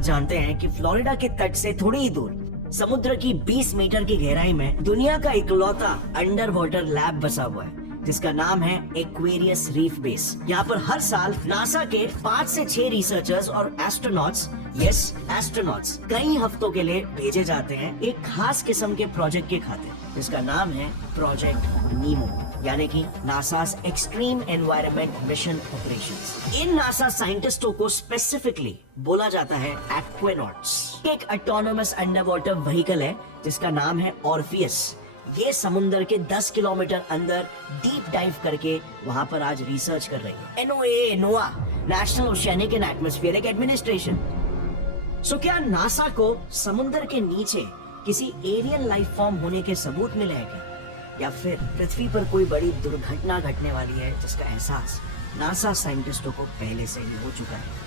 जानते हैं कि फ्लोरिडा के तट से थोड़ी ही दूर समुद्र की 20 मीटर की गहराई में दुनिया का इकलौता अंडर वाटर लैब बसा हुआ है, जिसका नाम है एक्वेरियस रीफ बेस। यहाँ पर हर साल नासा के 5 से 6 रिसर्चर्स और एस्ट्रोनॉट्स एस्ट्रोनॉट्स कई हफ्तों के लिए भेजे जाते हैं एक खास किस्म के प्रोजेक्ट के खातिर, जिसका नाम है प्रोजेक्ट नीमो, यानी कि NASA's extreme environment mission operations. इन नासा साइंटिस्टों को स्पेसिफिकली बोला जाता है एक्वेनॉट्स। एक ऑटोनोमस अंडर वाटर व्हीकल है जिसका नाम है ऑर्फियस। ये समुद्र के 10 किलोमीटर अंदर डीप डाइव करके वहां पर आज रिसर्च कर रही है। NOAA national oceanic and atmospheric administration. So क्या नासा को समुद्र के नीचे किसी एलियन लाइफ फॉर्म होने के सबूत मिले हैं क्या? या फिर पृथ्वी पर कोई बड़ी दुर्घटना घटने वाली है जिसका एहसास नासा साइंटिस्टों को पहले से ही हो चुका है?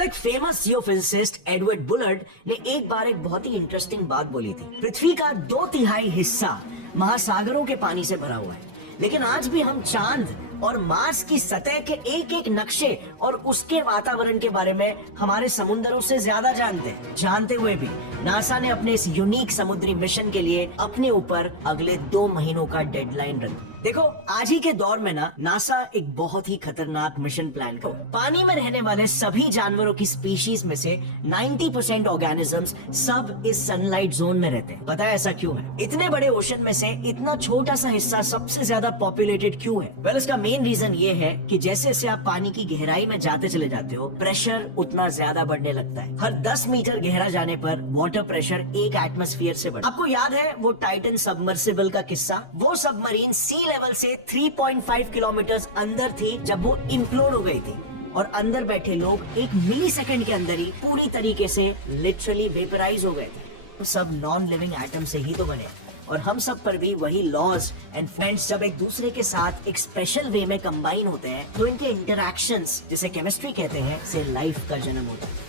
एक फेमस जियोफिजिसिस्ट एडवर्ड बुलर्ड ने एक बार एक बहुत ही इंटरेस्टिंग बात बोली थी। पृथ्वी का 2/3 हिस्सा महासागरों के पानी से भरा हुआ है, लेकिन आज भी हम चांद और मार्स की सतह के एक एक नक्शे और उसके वातावरण के बारे में हमारे समुद्रों से ज्यादा जानते हैं। जानते हुए भी नासा ने अपने इस यूनिक समुद्री मिशन के लिए अपने ऊपर अगले 2 महीनों का डेडलाइन रखा। देखो, आज ही के दौर में नासा एक बहुत ही खतरनाक मिशन प्लान कर पानी में रहने वाले सभी जानवरों की स्पीशीज में से 90% ऑर्गेनिजम्स सब इस सनलाइट जोन में रहते हैं। पता है ऐसा क्यों है? इतने बड़े ओशन में से इतना छोटा सा हिस्सा सबसे ज्यादा पॉपुलेटेड क्यों है? इसका मेन रीजन ये है कि जैसे जैसे आप पानी की गहराई में जाते चले जाते हो, प्रेशर उतना ज्यादा बढ़ने लगता है। हर 10 मीटर गहरा जाने पर वाटर प्रेशर 1 एटमॉस्फेयर से बढ़ता है। आपको याद है वो टाइटन सबमर्सिबल का किस्सा? वो सबमरीन सी लेवल से 3.5 किलोमीटर अंदर थी जब वो इम्प्लोड हो गई थी, और अंदर बैठे लोग 1 मिली सेकेंड के अंदर ही पूरी तरीके से लिटरली वेपराइज हो गए थे। सब नॉन लिविंग एटम से ही तो बने, और हम सब पर भी वही लॉज एंड फ्रेंड्स जब एक दूसरे के साथ एक स्पेशल वे में कंबाइन होते हैं तो इनके इंटरैक्शंस, जिसे केमिस्ट्री कहते हैं, से लाइफ का जन्म होता है।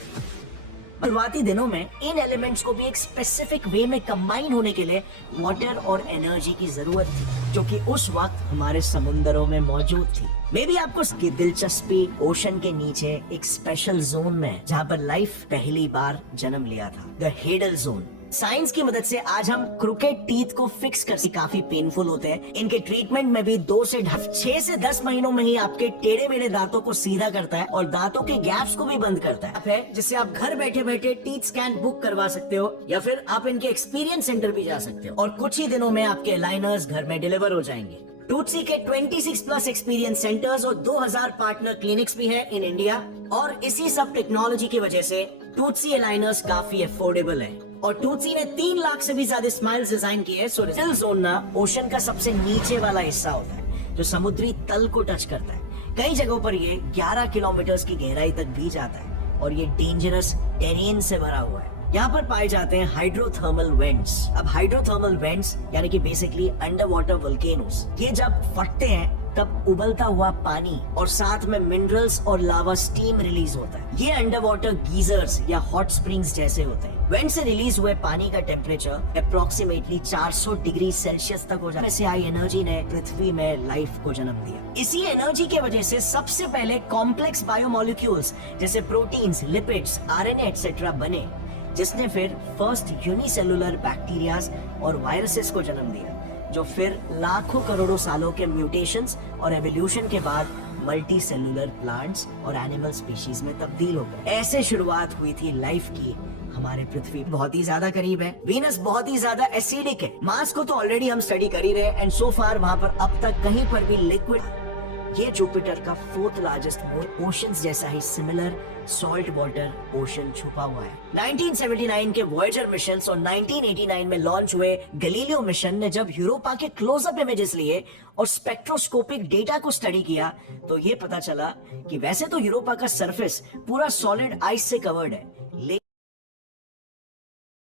शुरुआती दिनों में इन एलिमेंट्स को भी एक स्पेसिफिक वे में कंबाइन होने के लिए वाटर और एनर्जी की जरूरत थी, जो कि उस वक्त हमारे समुद्रों में मौजूद थी। मे बी आपको इसकी दिलचस्पी ओशन के नीचे एक स्पेशल जोन में, जहाँ पर लाइफ पहली बार जन्म लिया था, द हेडल जोन। साइंस की मदद से आज हम क्रुकेट टीथ को फिक्स कर काफी पेनफुल होते हैं। इनके ट्रीटमेंट में भी 6 से 10 महीनों में ही आपके टेढ़े मेढ़े दांतों को सीधा करता है और दांतों के गैप्स को भी बंद करता है, जिससे आप घर बैठे बैठे टीथ स्कैन बुक करवा सकते हो, या फिर आप इनके एक्सपीरियंस सेंटर भी जा सकते हो, और कुछ ही दिनों में आपके अलाइनर्स घर में डिलीवर हो जाएंगे। टूटसी के 26 प्लस एक्सपीरियंस सेंटर्स और 2000 पार्टनर क्लिनिक्स भी है इन इंडिया, और इसी सब टेक्नोलॉजी की वजह से टूटसी अलाइनर्स काफी अफोर्डेबल है। और टूटसी ने 3 लाख से भी ज्यादा स्माइल्स डिजाइन की है। हेडल जोन ना ओशन का सबसे नीचे वाला हिस्सा होता है, जो समुद्री तल को टच करता है। कई जगहों पर ये 11 किलोमीटर की गहराई तक भी जाता है, और ये डेंजरस टेरेन से भरा हुआ है। यहाँ पर पाए जाते हैं हाइड्रोथर्मल वेंट्स। अब हाइड्रोथर्मल वेंट्स यानी कि बेसिकली अंडर वाटर वोल्केनोस, ये जब फटते हैं तब उबलता हुआ पानी और साथ में मिनरल्स और लावा स्टीम रिलीज होता है। ये अंडर वाटर गीजर्स या हॉट स्प्रिंग्स जैसे होते हैं। वेंट से रिलीज हुए पानी का टेम्परेचर अप्रोक्सीमेटली 400 डिग्री सेल्सियस तक हो जाता है। इससे आई एनर्जी ने पृथ्वी में लाइफ को जन्म दिया। इसी एनर्जी की वजह से सबसे पहले कॉम्प्लेक्स बायोमोलिक्यूल्स जैसे प्रोटीन्स, लिपिड्स, आरएनए एक्सेट्रा बने, जिसने फिर फर्स्ट यूनिसेलुलर बैक्टीरियाज और वायरसेस को जन्म दिया, जो फिर लाखों करोड़ों सालों के म्यूटेशंस और एवोल्यूशन के बाद मल्टी सेलुलर प्लांट्स और एनिमल स्पीशीज में तब्दील हो गए। ऐसे शुरुआत हुई थी लाइफ की। हमारे पृथ्वी बहुत ही ज्यादा करीब है, वीनस बहुत ही ज्यादा एसिडिक है, मार्स को तो ऑलरेडी हम स्टडी कर ही रहे हैं, एंड सो फार वहां पर अब तक कहीं पर भी लिक्विड। ये जुपिटर का 4th लार्जेस्ट मून, ओशंस जैसा ही सिमिलर सॉल्ट वाटर ओशन छुपा हुआ है। 1979 के वॉयेजर मिशन और 1989 में लॉन्च हुए गैलीलियो मिशन ने जब यूरोपा के क्लोजअप इमेजेस लिए और स्पेक्ट्रोस्कोपिक डेटा को स्टडी किया, तो ये पता चला कि वैसे तो यूरोपा का सरफेस पूरा सॉलिड आइस से कवर्ड है,